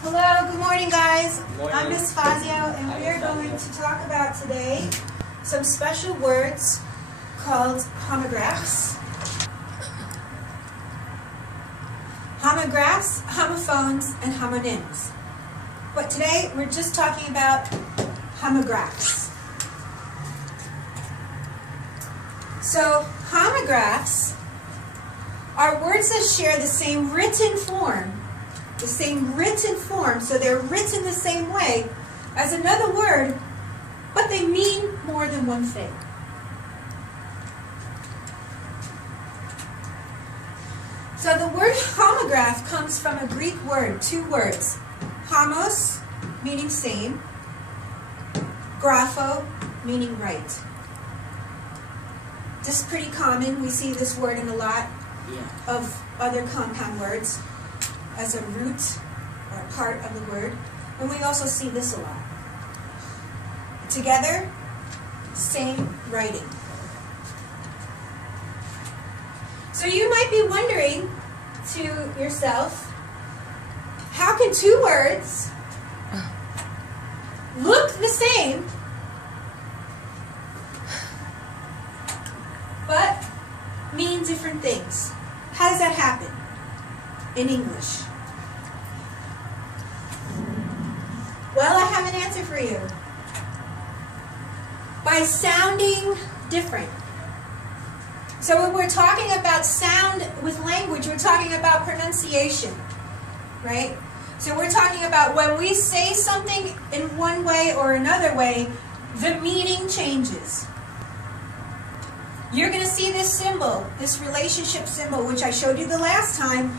Hello, good morning guys. Good morning. I'm SFazio and we are going to talk about today some special words called homographs. Homographs, homophones, and homonyms. But today we're just talking about homographs. So homographs are words that share the same written form, so they're written the same way as another word, but they mean more than one thing. So the word homograph comes from a Greek word, two words, homos, meaning same, grapho, meaning write. This is pretty common. We see this word in a lot of other compound words as a root or a part of the word. And we also see this a lot. Together, same writing. So you might be wondering to yourself, how can two words look the same but mean different things? How does that happen in English? Well, I have an answer for you. By sounding different. So when we're talking about sound with language, we're talking about pronunciation, right? So we're talking about when we say something in one way or another way, the meaning changes. You're going to see this symbol, this relationship symbol, which I showed you the last time,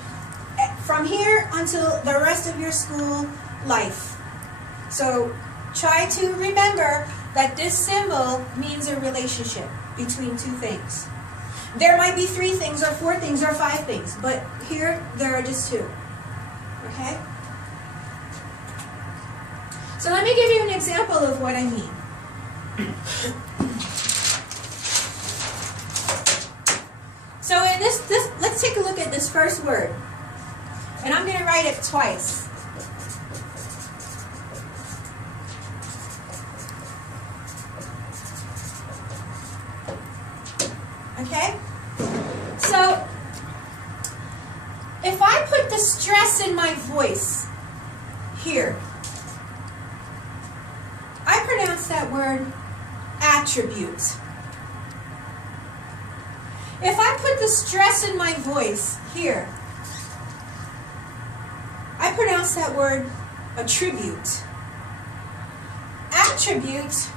from here until the rest of your school life. So try to remember that this symbol means a relationship between two things. There might be three things or four things or five things, but here there are just two. Okay? So let me give you an example of what I mean. So in this, let's take a look at this first word. And I'm going to write it twice. Okay? So, if I put the stress in my voice here, I pronounce that word attribute. If I put the stress in my voice here, I pronounce that word attribute. Attribute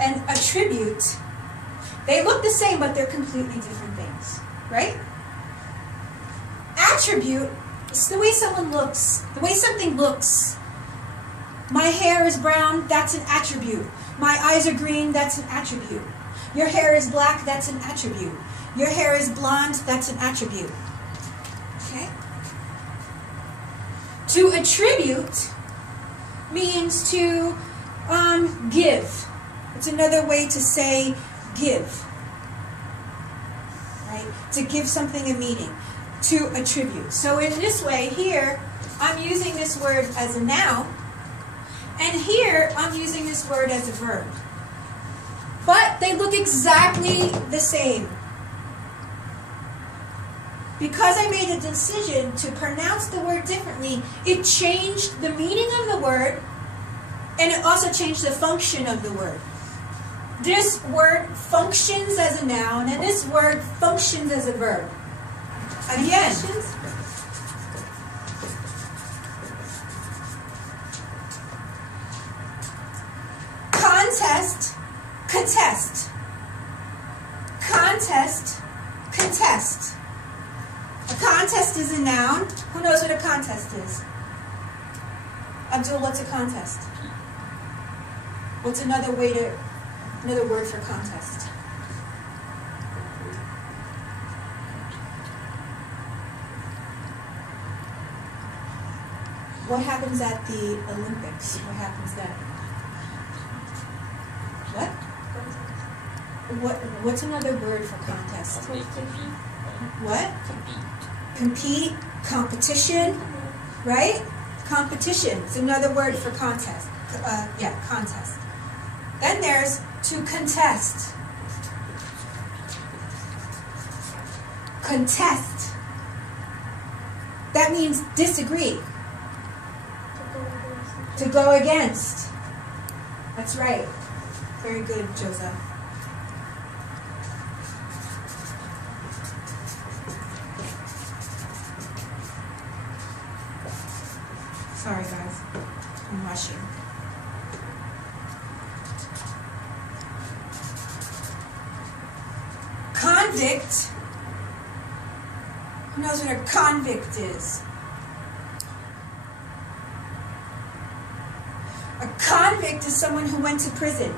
and attribute, they look the same, but they're completely different things, right? Attribute is the way someone looks, the way something looks. My hair is brown, that's an attribute. My eyes are green, that's an attribute. Your hair is black, that's an attribute. Your hair is blonde, that's an attribute. Okay? To attribute means to give. It's another way to say give. Right? To give something a meaning. To attribute. So in this way, here, I'm using this word as a noun, and here, I'm using this word as a verb. But they look exactly the same. Because I made a decision to pronounce the word differently, it changed the meaning of the word, and it also changed the function of the word. This word functions as a noun, and this word functions as a verb. Again. Contest, contest. Contest, contest. A contest is a noun. Who knows what a contest is? Abdul, what's a contest? What's another word for contest? What happens at the Olympics? What happens then? What's another word for contest? What? Compete, competition, right? competition. It's another word for contest. Contest. Then there's to contest. Contest. That means disagree. To go against. That's right. Very good, Joseph. Sorry, guys. I'm rushing. Convict. Who knows what a convict is? A convict is someone who went to prison.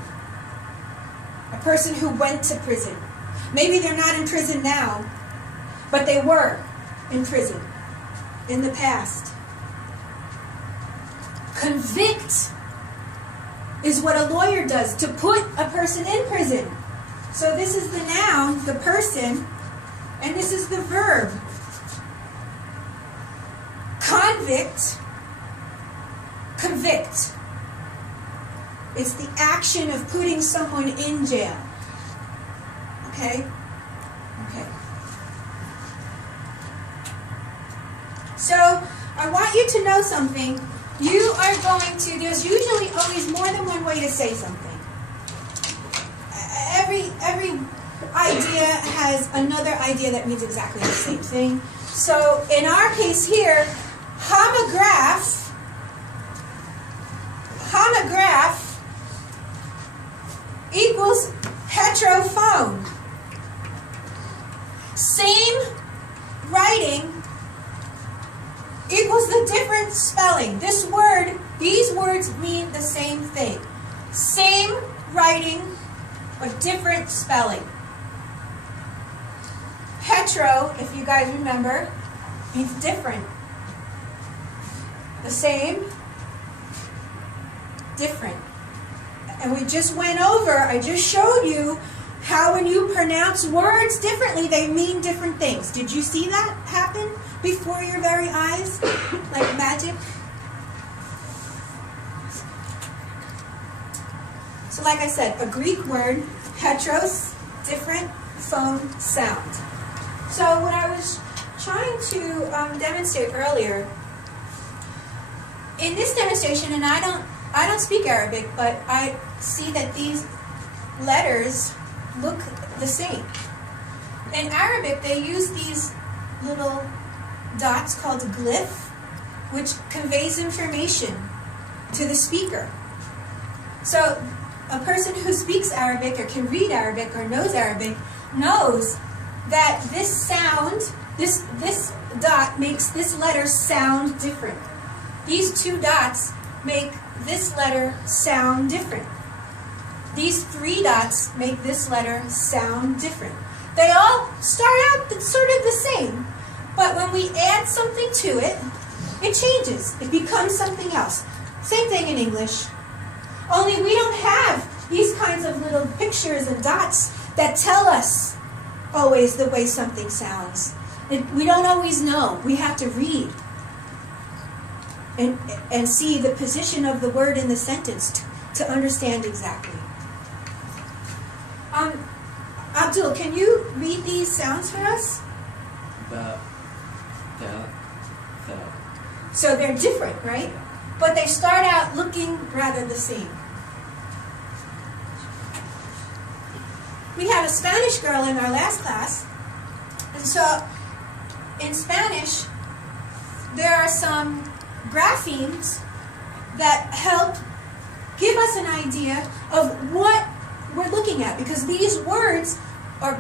A person who went to prison. Maybe they're not in prison now, but they were in prison in the past. Convict is what a lawyer does, to put a person in prison. So this is the noun, the person, and this is the verb. Convict, convict. It's the action of putting someone in jail. Okay? Okay. So, I want you to know something. You are going to, there's usually always more than one way to say something. Every idea has another idea that means exactly the same thing. So, in our case here, homograph equals heterophone. Same writing equals the different spelling. This word, these words mean the same thing. Same writing, but different spelling. Hetero, if you guys remember, means different. The same, different. And we just went over, I just showed you how when you pronounce words differently, they mean different things. Did you see that happen before your very eyes? Like magic? So like I said, a Greek word, heteros, different, phone, sound. So what I was trying to demonstrate earlier, in this demonstration, and I don't speak Arabic, but I see that these letters look the same. In Arabic, they use these little dots called glyph, which conveys information to the speaker. So a person who speaks Arabic or can read Arabic or knows Arabic knows that this sound, this dot makes this letter sound different. These two dots make this letter sound different. These three dots make this letter sound different. They all start out sort of the same, but when we add something to it, it changes. It becomes something else. Same thing in English. Only we don't have these kinds of little pictures and dots that tell us always the way something sounds. We don't always know. We have to read and see the position of the word in the sentence to understand exactly. Abdul, can you read these sounds for us? The. So they're different, right? But they start out looking rather the same. We had a Spanish girl in our last class, and so in Spanish there are some graphemes that help give us an idea of what we're looking at, because these words or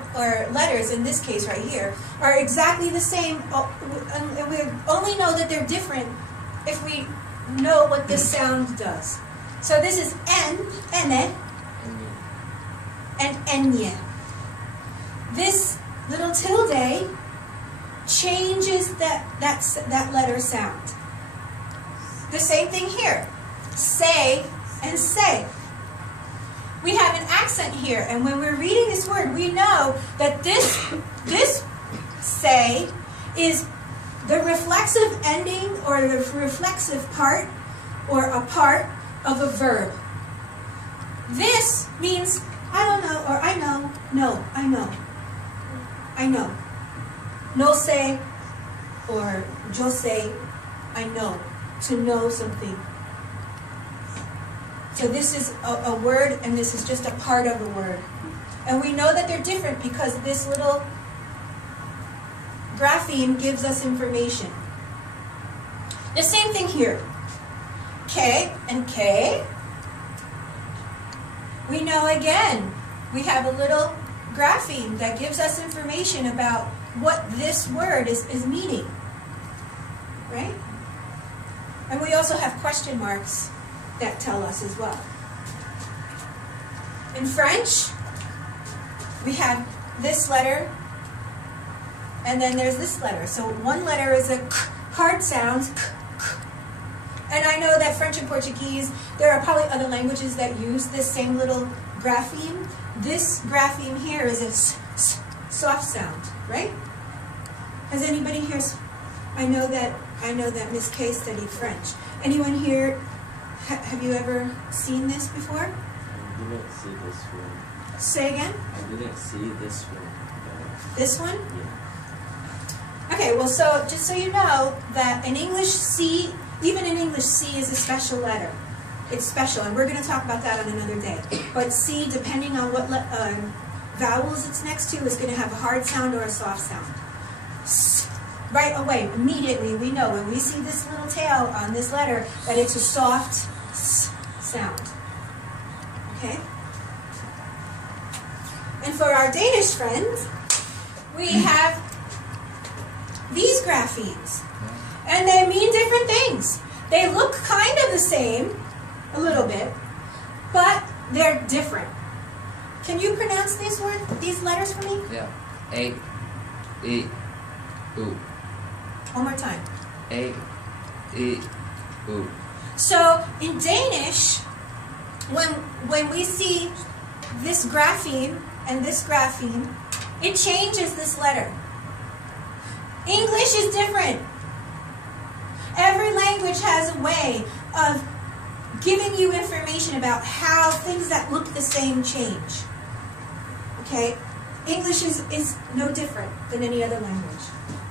letters in this case right here are exactly the same, and we only know that they're different if we know what this sound does. So this is N, ene, and enye. This little tilde changes that letter sound. The same thing here. Say and say. We have an accent here, and when we're reading this word, we know that this say is the reflexive ending or the reflexive part or a part of a verb. This means I don't know or I know. No, I know. I know. No sé or yo sé, I know. To know something. So this is a word and this is just a part of a word. And we know that they're different because this little grapheme gives us information. The same thing here. K and K. We know again, we have a little grapheme that gives us information about what this word is meaning. Right? And we also have question marks that tell us as well. In French, we have this letter, and then there's this letter. So one letter is a k, hard sound, k, k. And I know that French and Portuguese, there are probably other languages that use this same little grapheme. This grapheme here is a soft sound, right? Has anybody here? I know that Miss K studied French. Anyone here? Have you ever seen this before? I didn't see this one. Say again? I didn't see this one. This one? Yeah. Okay, well, so just so you know that in English, C, even in English, C is a special letter. It's special, and we're going to talk about that on another day. But C, depending on what vowels it's next to, is going to have a hard sound or a soft sound. Right away, immediately, we know when we see this little tail on this letter that it's a soft sound. Okay? And for our Danish friends, we have these graphemes. And they mean different things. They look kind of the same, a little bit, but they're different. Can you pronounce these letters for me? Yeah. A, E, U. One more time. A, E, U. So in Danish, when we see this grapheme and this grapheme, it changes this letter. English is different. Every language has a way of giving you information about how things that look the same change. Okay? English is no different than any other language.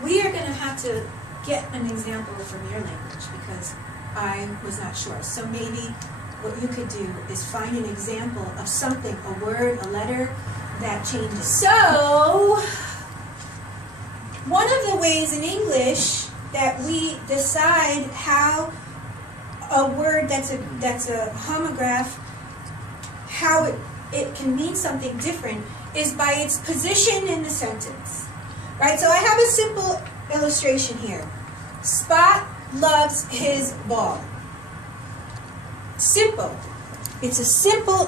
We are going to have to get an example from your language because I was not sure. So maybe what you could do is find an example of something, a word, a letter, that changes. So, one of the ways in English that we decide how a word that's a homograph, how it can mean something different is by its position in the sentence. Right? So I have a simple illustration here. Spot loves his ball. Simple. It's a simple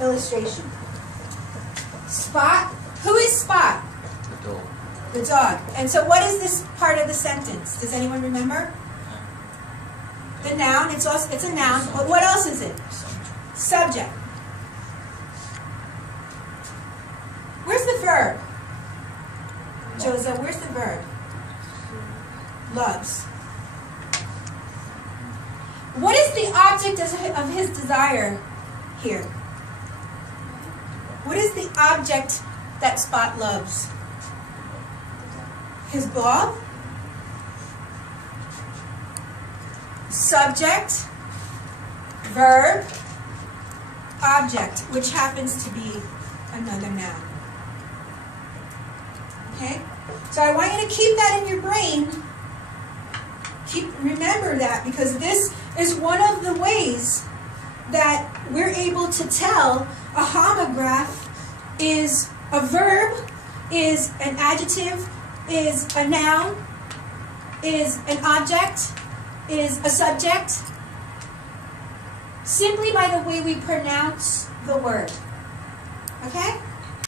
illustration. Spot. Who is Spot? The dog. The dog. And so what is this part of the sentence? Does anyone remember? The noun. It's a noun. But what else is it? Subject. Where's the verb? Josa, where's the verb? Loves. What is the object of his desire here? What is the object that Spot loves? His ball? Subject, verb, object, which happens to be another noun. Okay? So I want you to keep that in your brain. Remember that, because this is one of the ways that we're able to tell a homograph is a verb, is an adjective, is a noun, is an object, is a subject, simply by the way we pronounce the word. Okay?